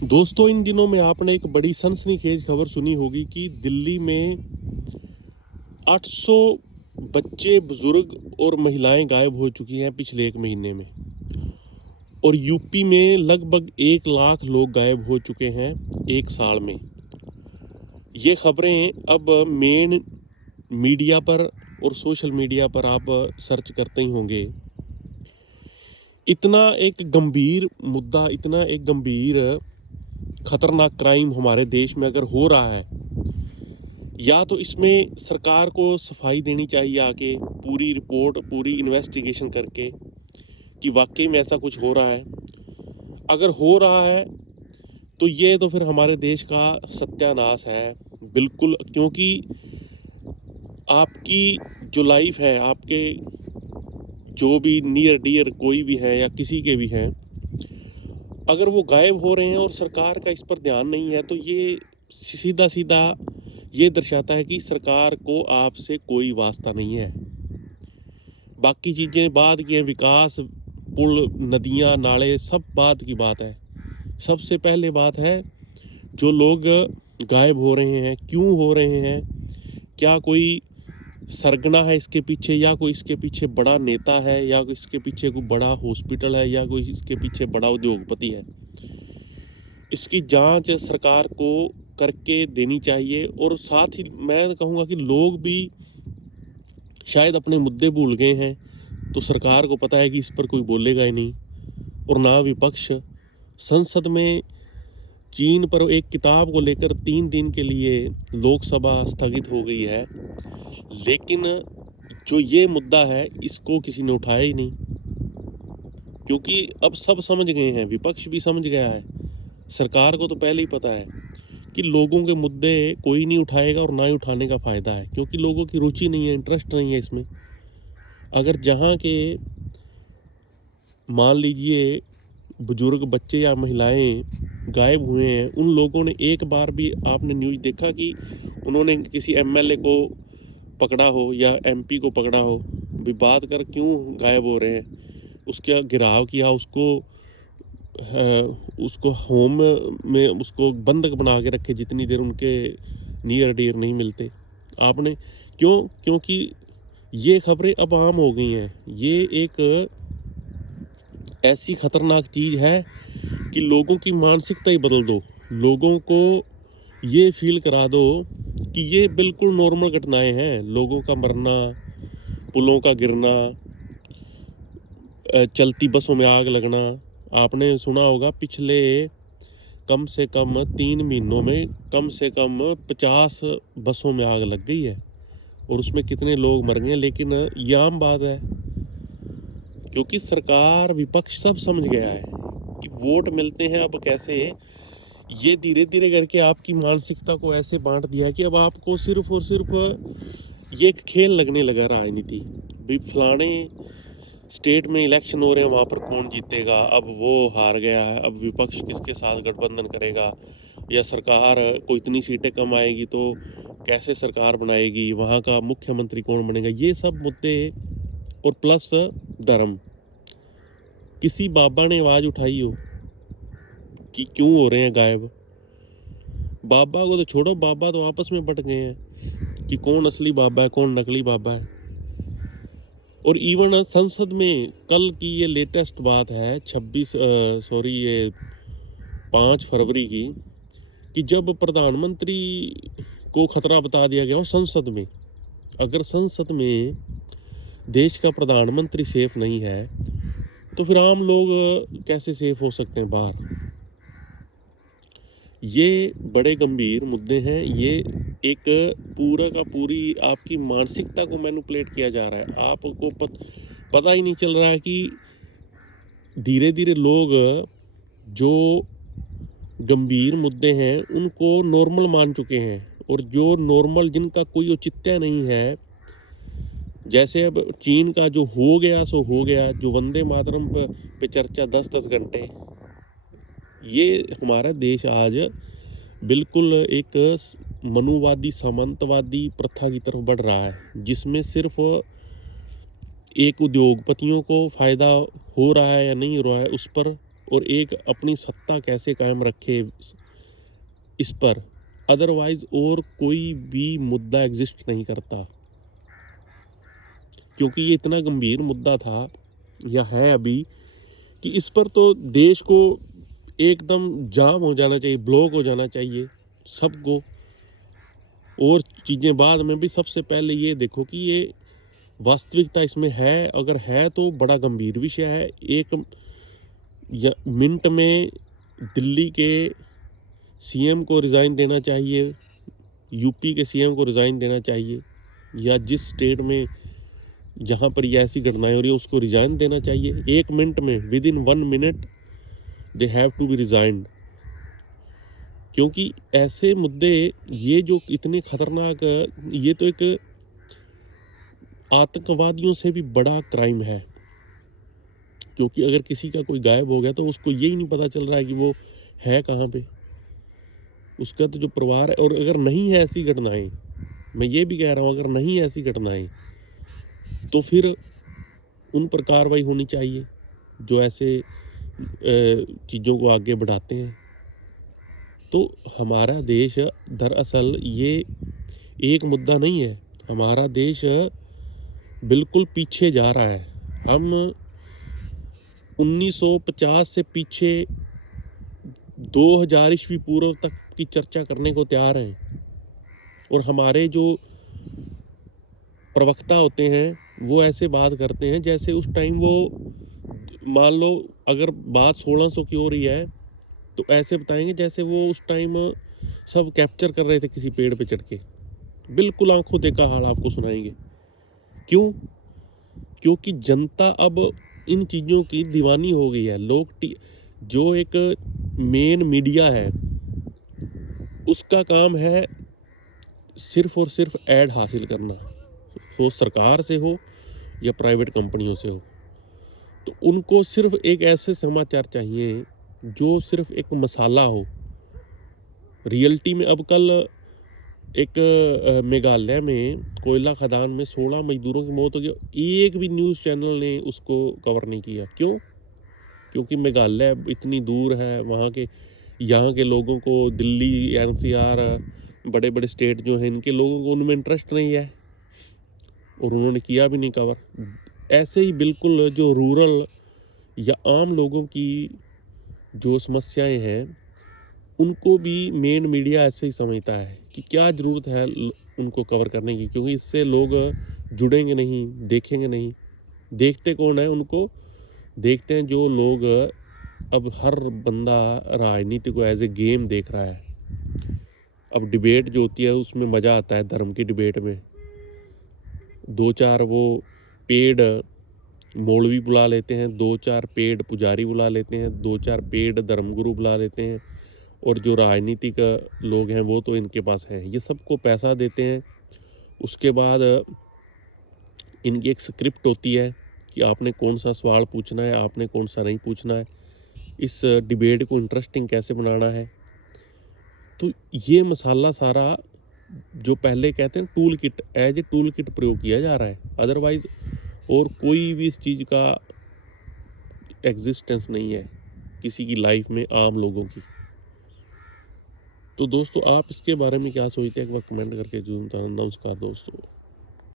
दोस्तों, इन दिनों में आपने एक बड़ी सनसनीखेज खबर सुनी होगी कि दिल्ली में 800 बच्चे, बुजुर्ग और महिलाएं गायब हो चुकी हैं पिछले एक महीने में। और यूपी में लगभग 1 लाख लोग गायब हो चुके हैं एक साल में। ये खबरें अब मेन मीडिया पर और सोशल मीडिया पर आप सर्च करते ही होंगे। इतना एक गंभीर मुद्दा, इतना एक गंभीर खतरनाक क्राइम हमारे देश में अगर हो रहा है, या तो इसमें सरकार को सफाई देनी चाहिए आके, पूरी रिपोर्ट, पूरी इन्वेस्टिगेशन करके कि वाकई में ऐसा कुछ हो रहा है। अगर हो रहा है तो ये तो फिर हमारे देश का सत्यानाश है बिल्कुल। क्योंकि आपकी जो लाइफ है, आपके जो भी नियर डियर कोई भी है या किसी के भी हैं, अगर वो गायब हो रहे हैं और सरकार का इस पर ध्यान नहीं है, तो ये सीधा सीधा ये दर्शाता है कि सरकार को आपसे कोई वास्ता नहीं है। बाकी चीज़ें बाद की हैं, विकास, पुल, नदियाँ, नाले, सब बाद की बात है। सबसे पहले बात है जो लोग गायब हो रहे हैं, क्यों हो रहे हैं, क्या कोई सरगना है इसके पीछे, या कोई इसके पीछे बड़ा नेता है, या कोई इसके पीछे कोई बड़ा हॉस्पिटल है, या कोई इसके पीछे बड़ा उद्योगपति है। इसकी जांच सरकार को करके देनी चाहिए। और साथ ही मैं कहूँगा कि लोग भी शायद अपने मुद्दे भूल गए हैं, तो सरकार को पता है कि इस पर कोई बोलेगा ही नहीं। और ना विपक्ष। संसद में चीन पर एक किताब को लेकर 3 दिन के लिए लोकसभा स्थगित हो गई है, लेकिन जो ये मुद्दा है इसको किसी ने उठाया ही नहीं। क्योंकि अब सब समझ गए हैं, विपक्ष भी समझ गया है, सरकार को तो पहले ही पता है कि लोगों के मुद्दे कोई नहीं उठाएगा और ना ही उठाने का फ़ायदा है। क्योंकि लोगों की रुचि नहीं है, इंटरेस्ट नहीं है इसमें। अगर जहाँ के मान लीजिए बुजुर्ग, बच्चे या महिलाएं गायब हुए हैं, उन लोगों ने एक बार भी आपने न्यूज़ देखा कि उन्होंने किसी एमएलए को पकड़ा हो या एमपी को पकड़ा हो, विवाद कर क्यों गायब हो रहे हैं, उसका घिराव किया, उसको होम में उसको बंधक बना के रखे जितनी देर उनके नियर डियर नहीं मिलते आपने। क्यों? क्योंकि ये खबरें अब आम हो गई हैं। ये एक ऐसी खतरनाक चीज़ है कि लोगों की मानसिकता ही बदल दो। लोगों को ये फील करा दो कि ये बिल्कुल नॉर्मल घटनाएं हैं। लोगों का मरना, पुलों का गिरना, चलती बसों में आग लगना। आपने सुना होगा पिछले कम से कम 3 महीनों में कम से कम 50 बसों में आग लग गई है, और उसमें कितने लोग मर गए। लेकिन ये आम बात है, क्योंकि सरकार, विपक्ष सब समझ गया है कि वोट मिलते हैं अब कैसे। ये धीरे धीरे करके आपकी मानसिकता को ऐसे बांट दिया है कि अब आपको सिर्फ और सिर्फ ये एक खेल लगने लगा राजनीति। भी फलाने स्टेट में इलेक्शन हो रहे हैं, वहाँ पर कौन जीतेगा, अब वो हार गया है, अब विपक्ष किसके साथ गठबंधन करेगा, या सरकार को इतनी सीटें कम आएगी तो कैसे सरकार बनाएगी, वहाँ का मुख्यमंत्री कौन बनेगा। ये सब मुद्दे, और प्लस धर्म। किसी बाबा ने आवाज़ उठाई हो कि क्यों हो रहे हैं गायब? बाबा को तो छोड़ो, बाबा तो आपस में बट गए हैं कि कौन असली बाबा है, कौन नकली बाबा है। और इवन संसद में कल की ये लेटेस्ट बात है, 5 फरवरी की, कि जब प्रधानमंत्री को खतरा बता दिया गया हो संसद में। अगर संसद में देश का प्रधानमंत्री सेफ नहीं है, तो फिर आम लोग कैसे सेफ हो सकते हैं बाहर? ये बड़े गंभीर मुद्दे हैं। ये एक पूरा का पूरी आपकी मानसिकता को मैनिपुलेट किया जा रहा है। आपको पता ही नहीं चल रहा है कि धीरे धीरे लोग जो गंभीर मुद्दे हैं उनको नॉर्मल मान चुके हैं, और जो नॉर्मल, जिनका कोई औचित्य नहीं है, जैसे अब चीन का जो हो गया सो हो गया, जो वंदे मातरम पे चर्चा 10-10 घंटे, ये हमारा देश आज बिल्कुल एक मनुवादी, सामंतवादी प्रथा की तरफ बढ़ रहा है, जिसमें सिर्फ एक उद्योगपतियों को फ़ायदा हो रहा है या नहीं हो रहा है उस पर और एक अपनी सत्ता कैसे कायम रखे इस पर, अदरवाइज और कोई भी मुद्दा एग्जिस्ट नहीं करता। क्योंकि ये इतना गंभीर मुद्दा था या है अभी कि इस पर तो देश को एकदम जाम हो जाना चाहिए, ब्लॉक हो जाना चाहिए सबको। और चीज़ें बाद में भी, सबसे पहले ये देखो कि ये वास्तविकता इसमें है, अगर है तो बड़ा गंभीर विषय है। एक मिनट में दिल्ली के सीएम को रिज़ाइन देना चाहिए, यूपी के सीएम को रिज़ाइन देना चाहिए, या जिस स्टेट में जहाँ पर ये ऐसी घटनाएं हो रही है उसको रिज़ाइन देना चाहिए। 1 मिनट में, within 1 minute they have to be resigned. क्योंकि ऐसे मुद्दे ये जो इतने खतरनाक, ये तो एक आतंकवादियों से भी बड़ा क्राइम है। क्योंकि अगर किसी का कोई गायब हो गया तो उसको यही नहीं पता चल रहा है कि वो है कहाँ पे, उसका तो जो परिवार है। और अगर नहीं है ऐसी घटनाएं, मैं ये भी कह रहा हूँ, अगर नहीं है ऐसी घटनाएं तो फिर उन पर कार्रवाई होनी चाहिए जो ऐसे चीज़ों को आगे बढ़ाते हैं। तो हमारा देश दरअसल ये एक मुद्दा नहीं है, हमारा देश बिल्कुल पीछे जा रहा है। हम 1950 से पीछे 2000 ईस्वी पूर्व तक की चर्चा करने को तैयार हैं। और हमारे जो प्रवक्ता होते हैं वो ऐसे बात करते हैं जैसे उस टाइम वो, मान लो अगर बात 1600 की हो रही है तो ऐसे बताएंगे जैसे वो उस टाइम सब कैप्चर कर रहे थे किसी पेड़ पे चढ़ के। बिल्कुल आंखों देखा हाल आपको सुनाएंगे। क्यों? क्योंकि जनता अब इन चीज़ों की दीवानी हो गई है। लोग जो एक मेन मीडिया है उसका काम है सिर्फ और सिर्फ ऐड हासिल करना, वो सरकार से हो या प्राइवेट कंपनियों से हो। तो उनको सिर्फ एक ऐसे समाचार चाहिए जो सिर्फ एक मसाला हो। रियलिटी में अब कल एक मेघालय में कोयला खदान में 16 मजदूरों की मौत हो गई, एक भी न्यूज़ चैनल ने उसको कवर नहीं किया। क्यों? क्योंकि मेघालय इतनी दूर है, वहाँ के यहाँ के लोगों को, दिल्ली एनसीआर बड़े बड़े स्टेट जो हैं इनके लोगों को उनमें इंटरेस्ट नहीं है और उन्होंने किया भी नहीं कवर। ऐसे ही बिल्कुल जो रूरल या आम लोगों की जो समस्याएं हैं उनको भी मेन मीडिया ऐसे ही समझता है कि क्या ज़रूरत है उनको कवर करने की, क्योंकि इससे लोग जुड़ेंगे नहीं, देखेंगे नहीं। देखते कौन है? उनको देखते हैं जो लोग, अब हर बंदा राजनीति को एज ए गेम देख रहा है। अब डिबेट जो होती है उसमें मज़ा आता है, धर्म की डिबेट में 2-4 वो पेड मौलवी बुला लेते हैं, 2-4 पेड पुजारी बुला लेते हैं, 2-4 पेड धर्मगुरु बुला लेते हैं, और जो राजनीतिक लोग हैं वो तो इनके पास हैं, ये सबको पैसा देते हैं। उसके बाद इनकी एक स्क्रिप्ट होती है कि आपने कौन सा सवाल पूछना है, आपने कौन सा नहीं पूछना है, इस डिबेट को इंटरेस्टिंग कैसे बनाना है। तो ये मसाला सारा जो पहले कहते हैं tool kit, as a tool kit प्रयोग किया जा रहा है। अदरवाइज और कोई भी इस चीज़ का एग्जिस्टेंस नहीं है किसी की लाइफ में, आम लोगों की। तो दोस्तों आप इसके बारे में क्या सोचते हैं, एक बार कमेंट करके जरूर बताना। नमस्कार दोस्तों।